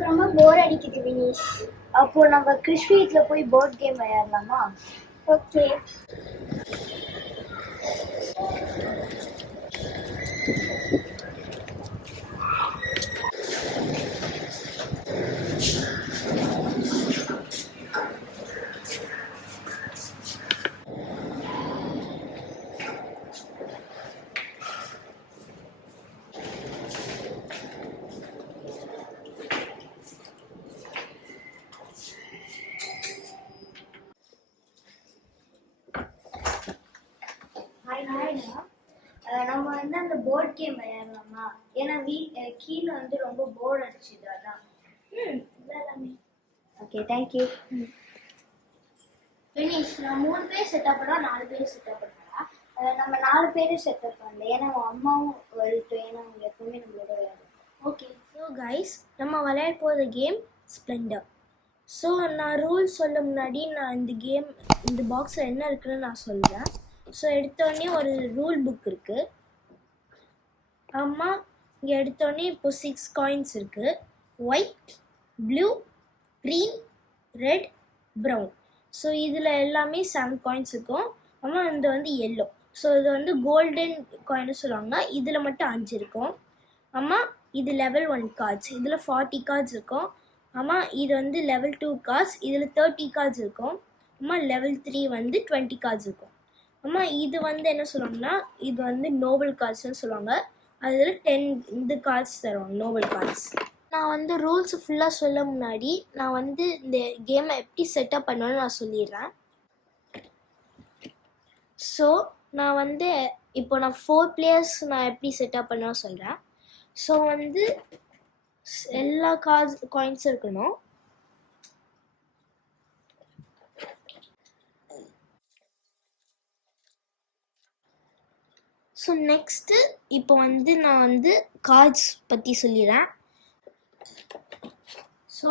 எனக்கு ரொம்ப போர் அடிக்குது வினீஷ். அப்போ நம்ம கிறிஷ் வீட்டில் போய் போர்ட் கேம் விளையாடலாமா? ஓகே. நம்ம வந்து அந்த போர்ட் கேம் விளையாடலாமா? ஏன்னா கீழே வந்து ரொம்ப போர் அடிச்சுது, அதான். விளையாடலாமே. Okay, thank you. வினீஷ், நான் 3 பேர் செட்டப் பண்ணா 4 பேர் செட்டப் பண்ணுறா. நம்ம 4 பேரும் செட்டப் பண்ணல, ஏன்னா அம்மாவும் வரட்டும், ஏன்னா அவங்க எப்பவுமே நம்மளோட விளையாடும். ஓகே. ஸோ கைஸ், நம்ம விளையாட போகிற கேம் ஸ்ப்ளெண்டர். ஸோ நான் ரூல்ஸ் சொல்ல முன்னாடி நான் இந்த பாக்ஸில் என்ன இருக்குன்னு நான் சொல்கிறேன். ஸோ எடுத்தோடனே ஒரு ரூல் புக் இருக்குது. அம்மா இங்கே எடுத்தோடனே இப்போ 6 காயின்ஸ் இருக்குது. White, blue, green, red, brown. So இதில் எல்லாமே 7 காயின்ஸ் இருக்கும். அம்மா இது வந்து எல்லோ. ஸோ இது வந்து கோல்டன் காயின்னு சொல்லுவாங்க. இதில் மட்டும் 5 இருக்கும். அம்மா இது லெவல் 1 கார்ட்ஸ். இதில் 40 கார்ட்ஸ் இருக்கும். அம்மா இது வந்து லெவல் 2 கார்ட்ஸ். இதில் 30 கார்ட்ஸ் இருக்கும். அம்மா லெவல் 3 வந்து 20 கார்ட்ஸ் இருக்கும். அம்மா இது வந்து என்ன சொல்லுவாங்கன்னா, இது வந்து நோபல் கார்ட்ஸ்னு சொல்லுவாங்க. அதில் 10 இந்த கார்ட்ஸ் தருவாங்க, நோபல் கார்ட்ஸ். நான் வந்து ரூல்ஸ் ஃபுல்லாக சொல்ல முன்னாடி நான் வந்து இந்த கேமை எப்படி செட்டப் பண்ணுவேன்னு நான் சொல்லிடுறேன். ஸோ நான் வந்து இப்போ நான் 4 பிளேயர்ஸ் நான் எப்படி செட்டப் பண்ணுவேன்னு சொல்கிறேன். ஸோ வந்து எல்லா காயின்ஸ் இருக்கணும். ஸோ நெக்ஸ்ட்டு இப்போ வந்து நான் வந்து கார்ட்ஸ் பற்றி சொல்லிடுறேன். ஸோ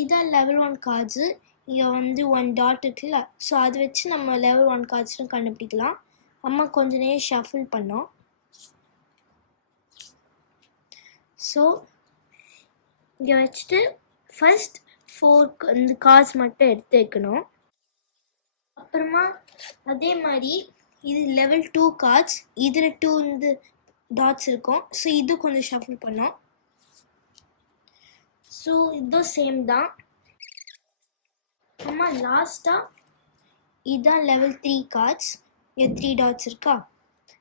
இதான் லெவல் 1 கார்ட்ஸு. இங்கே வந்து 1 டாட் இருக்குல்ல, ஸோ அதை வச்சு நம்ம லெவல் 1 கார்ட்ஸ்னு கண்டுபிடிக்கலாம். அம்மா கொஞ்ச நேரம் ஷஃபிள் பண்ணோம். ஸோ இங்கே வச்சுட்டு ஃபர்ஸ்ட் 4 இந்த கார்ட்ஸ் மட்டும் எடுத்து வைக்கணும். அப்புறமா அதே மாதிரி இது லெவல் 2 கார்ட்ஸ். இதில் 2 இந்த டாட்ஸ் இருக்கும். ஸோ இது கொஞ்சம் ஷஃபிள் பண்ணோம். ஸோ இதுவும் சேம் தான். அம்மா லாஸ்ட்டாக இதுதான் லெவல் 3 கார்ட்ஸ். இங்கே 3 டாட்ஸ் இருக்கா.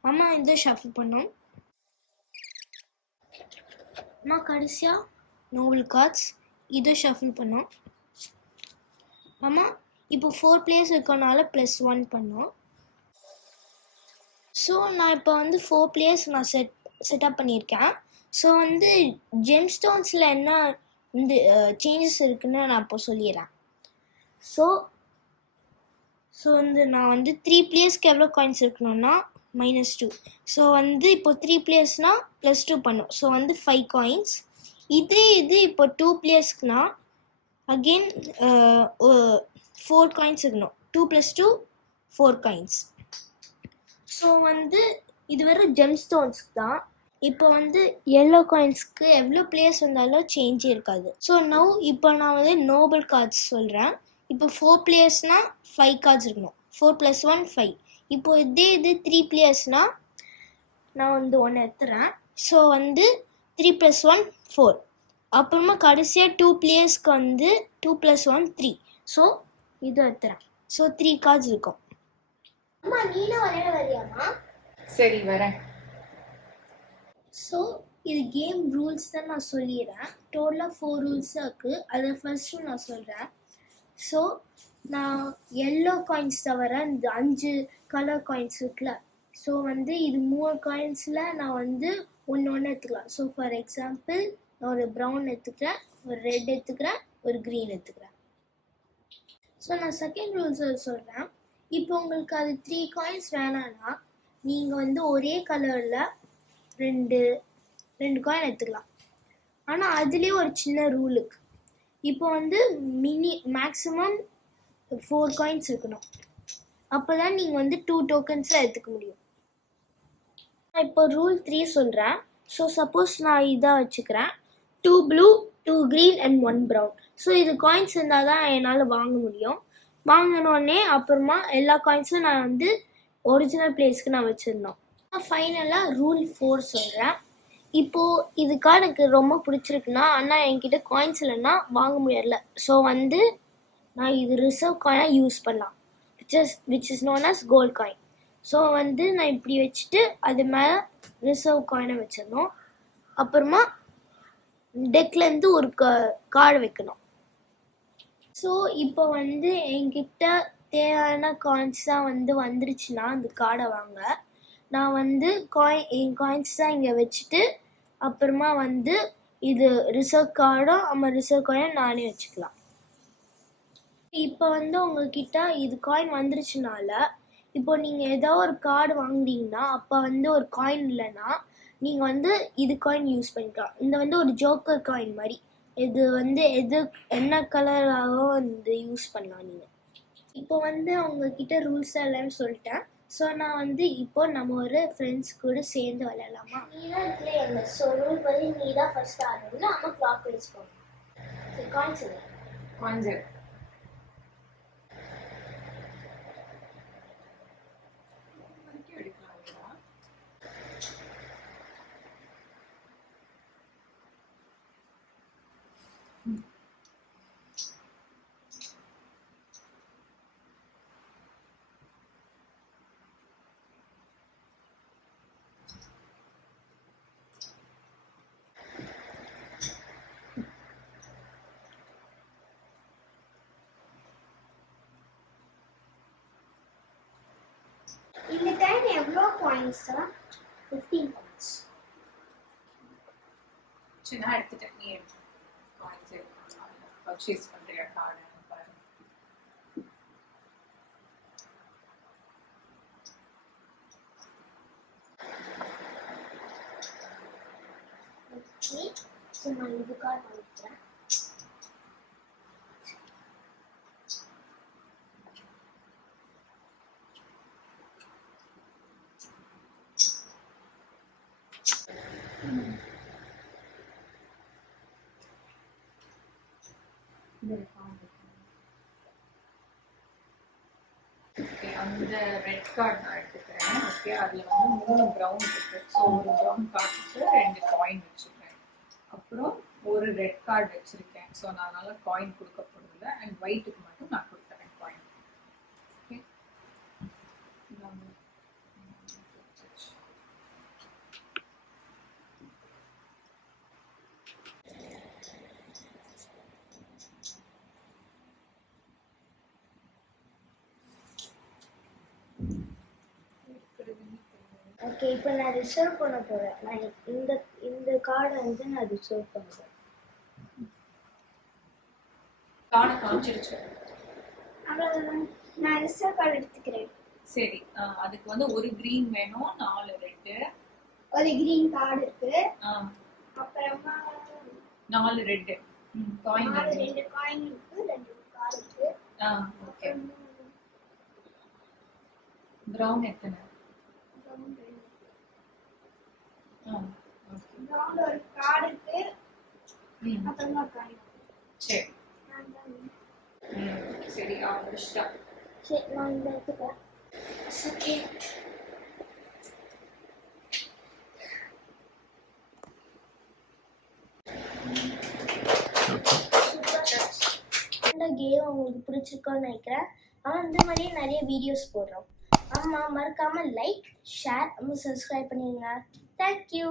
அம்மா இதை ஷஃபிள் பண்ணோம். அம்மா கடைசியாக நோபல் கார்ட்ஸ், இதை ஷஃபிள் பண்ணோம். அம்மா இப்போ 4 பிளேயர்ஸ் இருக்கனால +1 பண்ணோம். ஸோ நான் இப்போ வந்து 4 பிளேயர்ஸ் நான் செட்டப் பண்ணியிருக்கேன். ஸோ வந்து ஜெம்ஸ்டோன்ஸில் என்ன இந்த சேஞ்சஸ் இருக்குன்னு நான் இப்போ சொல்லிடுறேன். ஸோ வந்து நான் வந்து 3 பிளேயர்ஸ்க்கு எவ்வளோ காயின்ஸ் இருக்கணும்னா -2. ஸோ வந்து இப்போ 3 பிளேயர்ஸ்னால் +2 பண்ணும். ஸோ வந்து 5 காயின்ஸ். இது இப்போ 2 பிளேயர்ஸ்க்குனா அகெயின் 4 காயின்ஸ் இருக்கணும். 2 + 2 4 காயின்ஸ். ஸோ வந்து இது வெறும் ஜெம்ஸ்டோன்ஸ்க்கு தான். இப்போ வந்து எல்லோ காயின்ஸ்க்கு எவ்வளோ பிளேயர்ஸ் வந்தாலும் சேஞ்சே இருக்காது. ஸோ இப்போ நான் வந்து நோபல் கார்ட்ஸ் சொல்கிறேன். இப்போ 4 பிளேயர்ஸ்னால் 5 கார்ட்ஸ் இருக்கணும். 4 + 1 5. இப்போ இது 3 பிளேயர்ஸ்னால் நான் வந்து 1 எடுத்துறேன். ஸோ வந்து 3 + 1 4. அப்புறமா கடைசியாக 2 பிளேயர்ஸ்க்கு வந்து 2 + 1 3. ஸோ இது எடுத்துறேன். ஸோ 3 கார்ட்ஸ் இருக்கும். அம்மா நீனும் விளையாட வரியாமா? சரி, வரேன். ஸோ இது கேம் ரூல்ஸ் தான் நான் சொல்லிடுறேன். டோட்டலாக 4 ரூல்ஸ் இருக்குது. அதில் ஃபர்ஸ்ட்டு நான் சொல்கிறேன். ஸோ நான் எல்லோ காயின்ஸ் தவிர இந்த 5 கலர் காயின்ஸ் இருக்குல்ல, ஸோ வந்து இது 3 காயின்ஸில் நான் வந்து ஒன்று எடுத்துக்கலாம். ஸோ ஃபார் எக்ஸாம்பிள் நான் ஒரு ப்ரௌன் எடுத்துக்கிறேன், ஒரு ரெட் எடுத்துக்கிறேன், ஒரு க்ரீன் எடுத்துக்கிறேன். ஸோ நான் செகண்ட் ரூல்ஸ் சொல்கிறேன். இப்போ உங்களுக்கு அது 3 காயின்ஸ் வேணான்னா நீங்கள் வந்து ஒரே கலரில் ரெண்டு காயின் எடுத்துக்கலாம். ஆனால் அதுலேயே ஒரு சின்ன ரூல் இருக்குது. இப்போ வந்து மேக்ஸிமம் 4 காயின்ஸ் இருக்கணும். அப்போ தான் நீங்கள் வந்து 2 டோக்கன்ஸில் எடுத்துக்க முடியும். நான் இப்போ ரூல் 3 சொல்கிறேன். ஸோ சப்போஸ் நான் இதாக வச்சுக்கிறேன், 2 blue 2 green and 1 brown. So இது காயின்ஸ் இருந்தால் தான் என்னால் வாங்க முடியும். வாங்கினோடனே அப்புறமா எல்லா காயின்ஸும் நான் வந்து ஒரிஜினல் பிளேஸ்க்கு நான் வச்சுருந்தோம். ஃபைனலாக ரூல் 4 சொல்கிறேன். இப்போது இது கார்டு எனக்கு ரொம்ப பிடிச்சிருக்குன்னா ஆனால் என்கிட்ட காயின்ஸ் இல்லைன்னா வாங்க முடியல. ஸோ வந்து நான் இது ரிசர்வ் காயினாக யூஸ் பண்ணலாம், which is known as gold coin. So வந்து நான் இப்படி வச்சுட்டு அது மேலே ரிசர்வ் காயினை வச்சிடணும். அப்புறமா டெக்லேருந்து ஒரு கார்டு வைக்கணும். ஸோ இப்போ வந்து என்கிட்ட தேவையான காயின்ஸ் தான் வந்து வந்துருச்சுன்னா அந்த கார்டை வாங்க நான் வந்து என் காயின்ஸ் தான் இங்கே வச்சுட்டு அப்புறமா வந்து இது ரிசர்வ் கார்டும் ரிசர்வ் காயினை நானே வச்சுக்கலாம். இப்போ வந்து உங்ககிட்ட இது காயின் வந்துருச்சுனால இப்போ நீங்கள் ஏதோ ஒரு கார்டு வாங்குறீங்கன்னா அப்போ வந்து ஒரு காயின் இல்லைன்னா நீங்கள் வந்து இது காயின் யூஸ் பண்ணிக்கலாம். இந்த வந்து ஒரு ஜோக்கர் காயின் மாதிரி. இது வந்து என்ன கலராகவோ வந்து யூஸ் பண்ணலாம் நீங்கள். இப்போ வந்து அவங்கக்கிட்ட ரூல்ஸ் எல்லாமே சொல்லிட்டேன். ஸோ நான் வந்து இப்போ நம்ம ஒரு ஃப்ரெண்ட்ஸ் கூட சேர்ந்து விளையாடலாமா? நீ தான் இதில் என்ன ஸோ ரூல் படி நீ தான் ஃபர்ஸ்ட் ஆடணும். நம்ம கிளாக் வைஸ் போகணும். காயின்ஸ் இல்லை காயின்ஸ் இந்த டைம் எவ்வளோ பாயிண்ட்ஸா? 15 பாயிண்ட்ஸ். நான் எடுத்துட்டேன். நீ காயின்ஸ் பர்ச்சேஸ் பண்ணுறியா கார்டு? ஓகே, ஸோ நான் இது கார்டு வாங்கிக்கிறேன். ஓகே, அந்த ரெட் கார்டு நான் எடுத்துக்கிறேன். ஓகே, அதில் வந்து 3 ப்ரௌன் இருக்கு. ஸோ ஒரு ப்ரௌன் கார்டுக்கு 2 காயின் வச்சுருக்கேன். அப்புறம் ஒரு ரெட் கார்டு வச்சுருக்கேன். ஸோ நான் அதனால் காயின் கொடுக்க போகிறதில்ல. அண்ட் ஒயிட்டுக்கு மட்டும் நான் கொடுத்துறேன் காயின். ஓகே, ஓகே, இப்போ நான் ரிசர்வ் பண்ண போகிறேன். நான் இந்த கார்டை வந்து நான் ரிசர்வ் பண்ணுறேன். கார்டு காமிச்சிருச்சு. அவ்வளோதான், நான் ரிசர்வ் கார்டு எடுத்துக்கிறேன். சரி, அதுக்கு வந்து ஒரு கிரீன் வேணும், 4 ரெட்டு. ஒரு கிரீன் கார்டு இருக்கு. அப்புறமா 4 ரெட்டு காயின். 2 காயின் இருக்கு, 2 கார்டு இருக்கு. ஓகே, ப்ரௌன் எத்தனை? ப்ரௌன் ஒரு கார்டு இருக்கு. அப்புறமா காயின். சரி சரி, முடிச்சிட்டா. சரி, நான் இந்த எடுத்துக்கிறேன். ஓகே, இந்த கேம் உங்களுக்கு பிடிச்சிருக்கோன்னு நினைக்கிறேன். ஆனால் இந்த மாதிரியே நிறைய வீடியோஸ் போடுறோம். மறக்காமல் லைக், ஷேர், சப்ஸ்கிரைப் பண்ணிடுங்க. தேங்க்யூ.